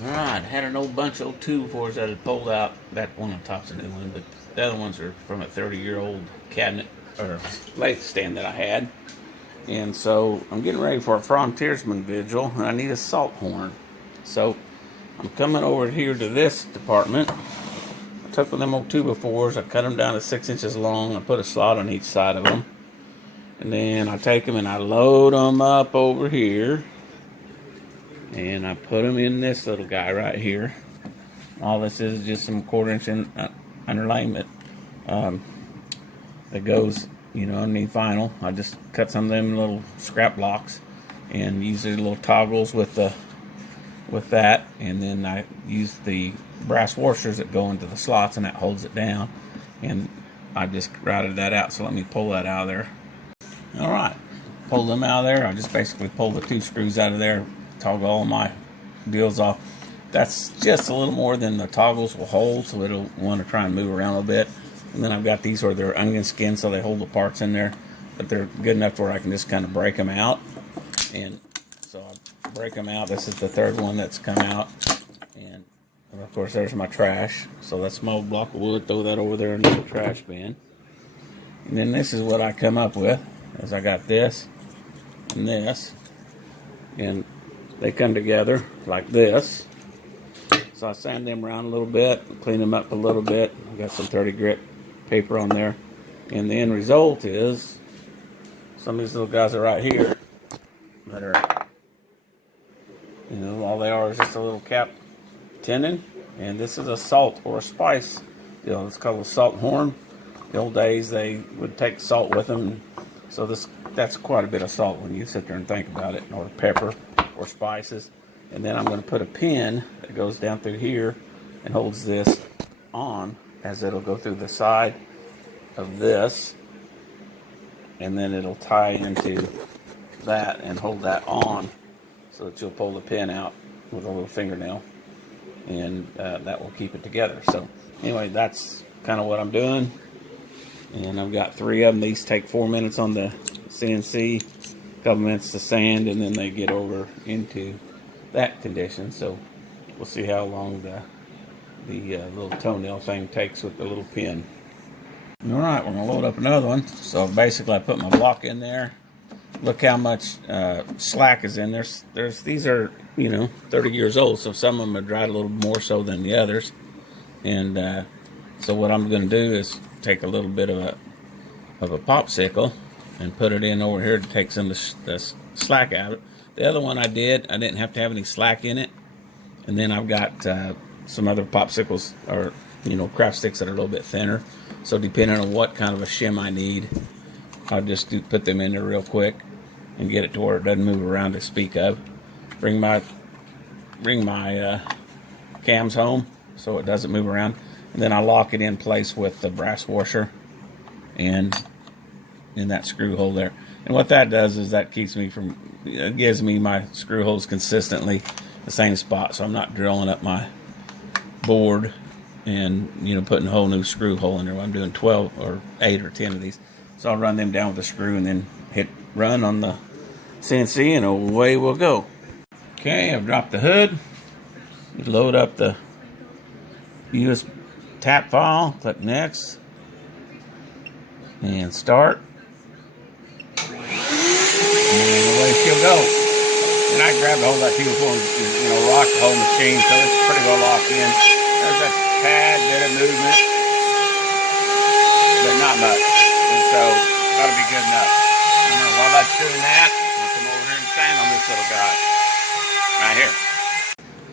Alright, had an old bunch of old 2x4s that had pulled out. That one on top's a new one, but the other ones are from a 30-year-old cabinet or lathe stand that I had. And so I'm getting ready for a frontiersman vigil, and I need a salt horn. So I'm coming over here to this department. I took one of them old 2x4s, I cut them down to 6 inches long, I put a slot on each side of them. And then I take them and I load them up over here. And I put them in this little guy right here. All this is just some 1/4 inch underlayment that goes, underneath vinyl. I just cut some of them little scrap blocks and use the little toggles with that, and then I use the brass washers that go into the slots, and that holds it down. And I just routed that out. So let me pull that out of there. All right, pull them out of there. I just basically pull the 2 screws out of there. Toggle all my deals off. That's just a little more than the toggles will hold, so it'll want to try and move around a little bit. And then I've got these where they're onion skin, so they hold the parts in there, but they're good enough to where I can just kind of break them out. And so I break them out. This is the 3rd one that's come out. And of course there's my trash. So that's my old block of wood. Throw that over there in the trash bin. And then this is what I come up with, is I got this and this. And they come together like this. So I sand them around a little bit, clean them up a little bit. I've got some 30 grit paper on there. And the end result is some of these little guys are right here that are, all they are is just a little cap tendon. And this is a salt or a spice. It's called a salt horn. The old days they would take salt with them. So that's quite a bit of salt when you sit there and think about it, or pepper, or spices. And then I'm going to put a pin that goes down through here and holds this on, as it'll go through the side of this, and then it'll tie into that and hold that on, so that you'll pull the pin out with a little fingernail, and that will keep it together. So anyway, that's kind of what I'm doing. And I've got 3 of them. These take 4 minutes on the CNC, a couple minutes to sand, and then they get over into that condition. So we'll see how long the little toenail thing takes with the little pin. All right, we're gonna load up another one. So basically I put my block in there. Look how much slack is in there. These are 30 years old, so some of them are dried a little more so than the others. And so what I'm going to do is take a little bit of a popsicle and put it in over here to take some of the slack out of it. The other one I didn't have to have any slack in it. And then I've got some other popsicles, or craft sticks that are a little bit thinner. So depending on what kind of a shim I need, I'll just put them in there real quick and get it to where it doesn't move around to speak of. Bring my cams home so it doesn't move around. And then I lock it in place with the brass washer and in that screw hole there. And what that does is that it gives me my screw holes consistently the same spot, so I'm not drilling up my board and putting a whole new screw hole in there. I'm doing 12 or 8 or 10 of these. So I'll run them down with a screw and then hit run on the CNC, and away we'll go. Okay, I've dropped the hood. Load up the USB tap file, click next, and start. And away she'll go. And I grabbed a hold of that 2x4 and rock the whole machine, so it's pretty well locked in. There's a tad bit of movement, but not much. And so that'll be good enough. And while that's doing that, I'll come over here and stand on this little guy right here.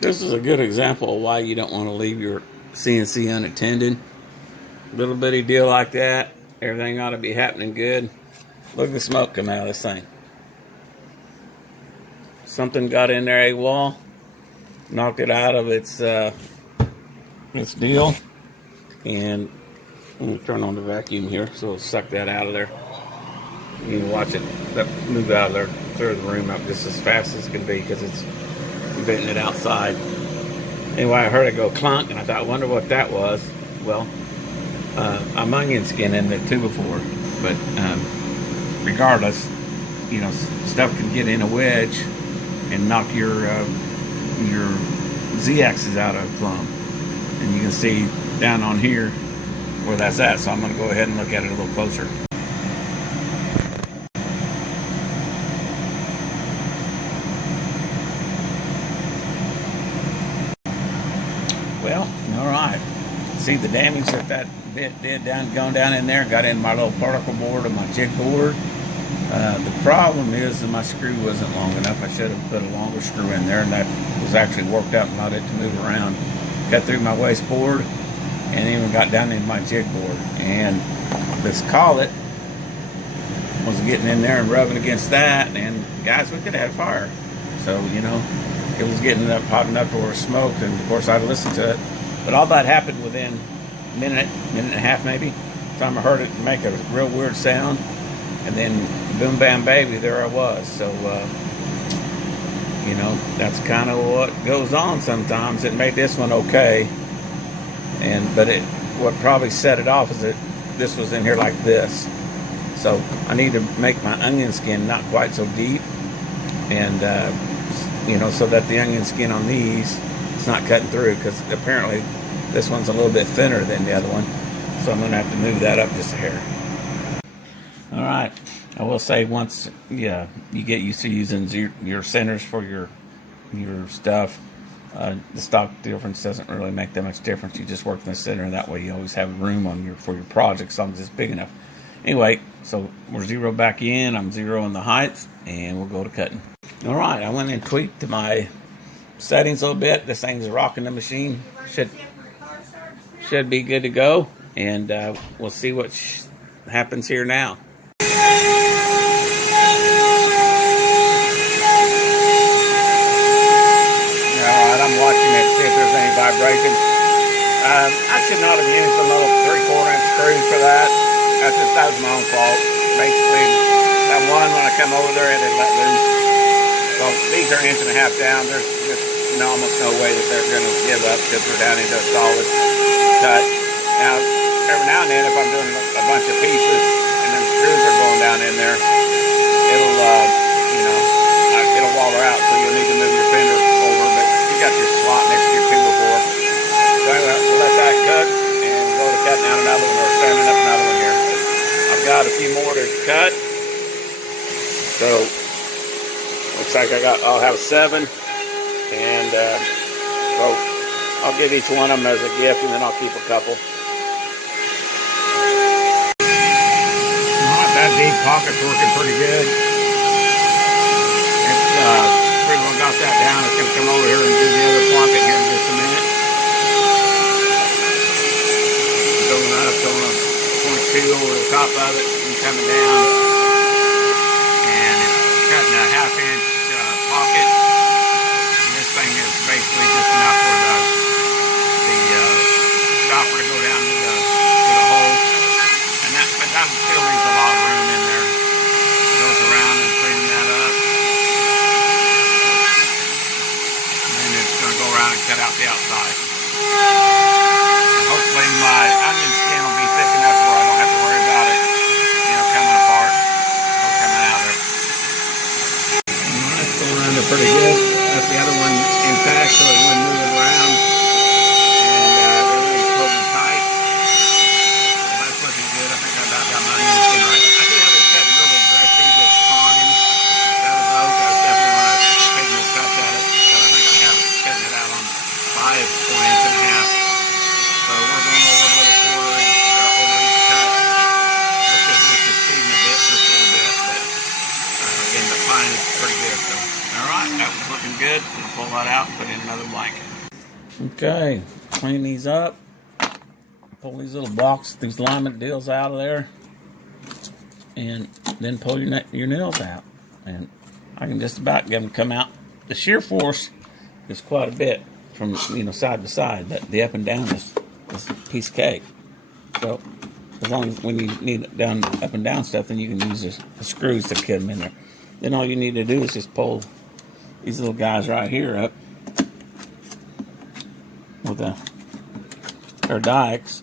This is a good example of why you don't want to leave your CNC unattended. Little bitty deal like that, everything ought to be happening good. Look at the smoke come out of this thing. Something got in there, a wall, knocked it out of its deal. And let me turn on the vacuum here so it'll suck that out of there. You can watch it move out of there, clear the room up just as fast as it can be, because it's venting it outside. Anyway, I heard it go clunk, and I thought, I wonder what that was. Well, I'm onion skinning the 2x4, but regardless, stuff can get in a wedge and knock your Z-axis out of plumb. And you can see down on here where that's at. So I'm going to go ahead and look at it a little closer. Well, all right. See the damage that bit did going down in there. Got in my little particle board of my jig board. The problem is that my screw wasn't long enough. I should have put a longer screw in there, and that was actually worked out and allowed it to move around. Cut through my waste board and even got down into my jig board. And this collet was getting in there and rubbing against that, and guys, we could have had fire. So, you know, it was getting up, popping up where it smoked, and of course I listened to it. But all that happened within a minute and a half maybe. Time I heard it make a real weird sound, and then boom, bam, baby, there I was. So, you know, that's kind of what goes on sometimes. It made this one okay, but what probably set it off is that this was in here like this. So I need to make my onion skin not quite so deep, and you know, so that the onion skin on these is not cutting through, because apparently this one's a little bit thinner than the other one. So I'm going to have to move that up just a hair. All right. I will say, once you get used to using your centers for your stuff, the stock difference doesn't really make that much difference. You just work in the center, and that way you always have room for your project, as long as it's big enough. Anyway, so we're zero back in. I'm zeroing the height, and we'll go to cutting. All right, I went and tweaked my settings a little bit. This thing's rocking the machine. Should be good to go, and we'll see what happens here now. Alright, I'm watching it, see if there's any vibration. I should not have used the little 3/4 inch screws for that. That was my own fault. Basically, that one, when I come over there, it had let loose. So these are 1.5 inches down. There's just almost no way that they're going to give up, because we're down into a solid cut. Now, every now and then, if I'm doing a bunch of pieces and then screws are going down in there, it'll, you know, it'll waller out, so you'll need to move your fender over, but you got your slot next to your 2x4. So anyway, we'll let that cut and go to cutting out another one, or standing up another one here. I've got a few more to cut. So, looks like I'll have 7, and so I'll give each one of them as a gift, and then I'll keep a couple. Alright, that deep pocket's working pretty good. It's pretty well got that down. It's going to come over here and do the other pocket here in just a minute. Going up, going a 0.2 over the top of it, and coming down. And it's cutting a 1/2 inch pocket. And this thing is basically just enough for the stopper to go down to the hole. And that still leaves a lot of room in there. It goes around and cleaning that up. And then it's going to go around and cut out the outside. And hopefully my onion skin will be thick enough where I don't have to worry about it, you know, coming apart or coming out of it. It's going around there pretty good. That's the other one intact, so it wasn't moving around. And everything's holding tight. So that's looking good. I think I about got my onion skin right. I do have this cutting really aggressive. It's fine. That was oak. I definitely want to take more cuts at it, but I think I have it cutting it out on 5.5 inches. So we're going over a little 1/4 inch over each cut. But this is feeding a bit, just a little bit. But again, the pine is pretty good. So, all right, that was looking good. We'll pull that out and put in another blanket. Okay, clean these up. Pull these little blocks, these alignment deals out of there, and then pull your nails out. And I can just about get them to come out. The shear force is quite a bit from, you know, side to side, but the up and down is a piece of cake. So as long as when you need up and down stuff, then you can use the screws to get them in there. Then all you need to do is just pull these little guys right here up with their dikes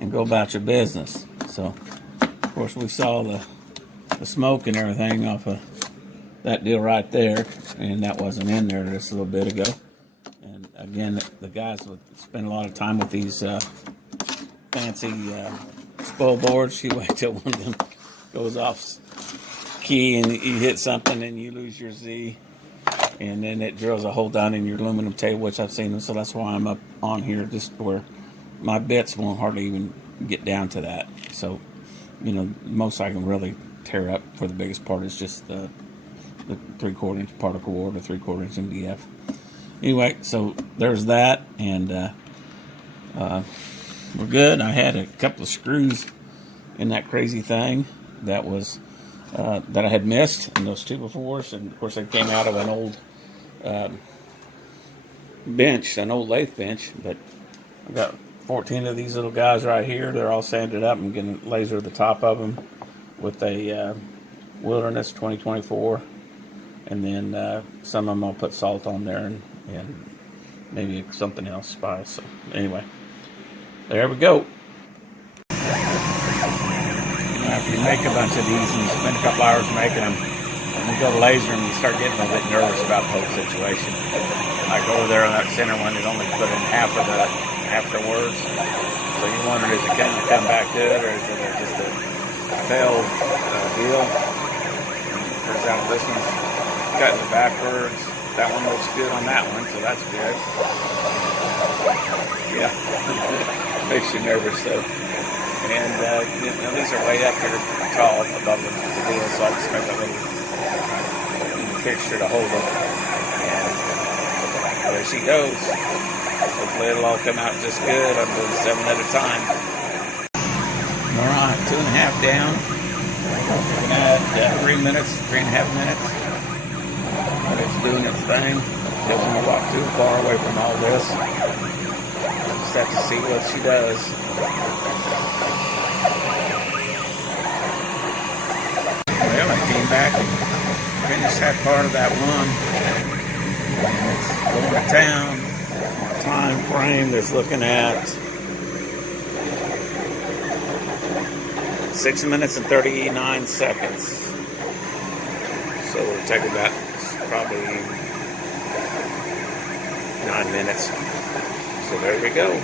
and go about your business. So of course we saw the smoke and everything off of that deal right there, and that wasn't in there just a little bit ago. And again, the guys would spend a lot of time with these fancy spoil boards. You wait till one of them goes off key and you hit something and you lose your Z, and then it drills a hole down in your aluminum table, which I've seen. So that's why I'm up on here, just where my bits won't hardly even get down to that. So, you know, most I can really tear up for the biggest part is just the 3/4 inch particle board or 3/4 inch MDF. Anyway, so there's that, and we're good. I had a couple of screws in that crazy thing that was that I had missed in those 2x4s, and of course they came out of an old bench, an old lathe bench. But I've got 14 of these little guys right here. They're all sanded up. I'm going to laser the top of them with a Wilderness 2024, and then some of them I'll put salt on there, and maybe something else, spice. So anyway, there we go. After you make a bunch of these and you spend a couple hours making them, when you go to laser them, you start getting a bit nervous about the whole situation. Like over there on that center one, it only put in half the words. So you wonder, is it going to come back good, or is it just a failed deal? Turns out this one's cutting backwards. That one looks good on that one, so that's good. Yeah, makes you nervous though. And you know, these are way up here tall above the deal, so I just make a little fixture to hold it. And there she goes. Hopefully it'll all come out just good. I'm doing 7 at a time. All right, 2.5 down. Looking at 3 minutes, 3.5 minutes. But it's doing its thing. Don't want to walk too far away from all this. Just have to see what she does. Well, I came back and finished that part of that one. And it's going to town. Time frame is looking at 6 minutes and 39 seconds. So it'll take about probably 9 minutes. So there we go.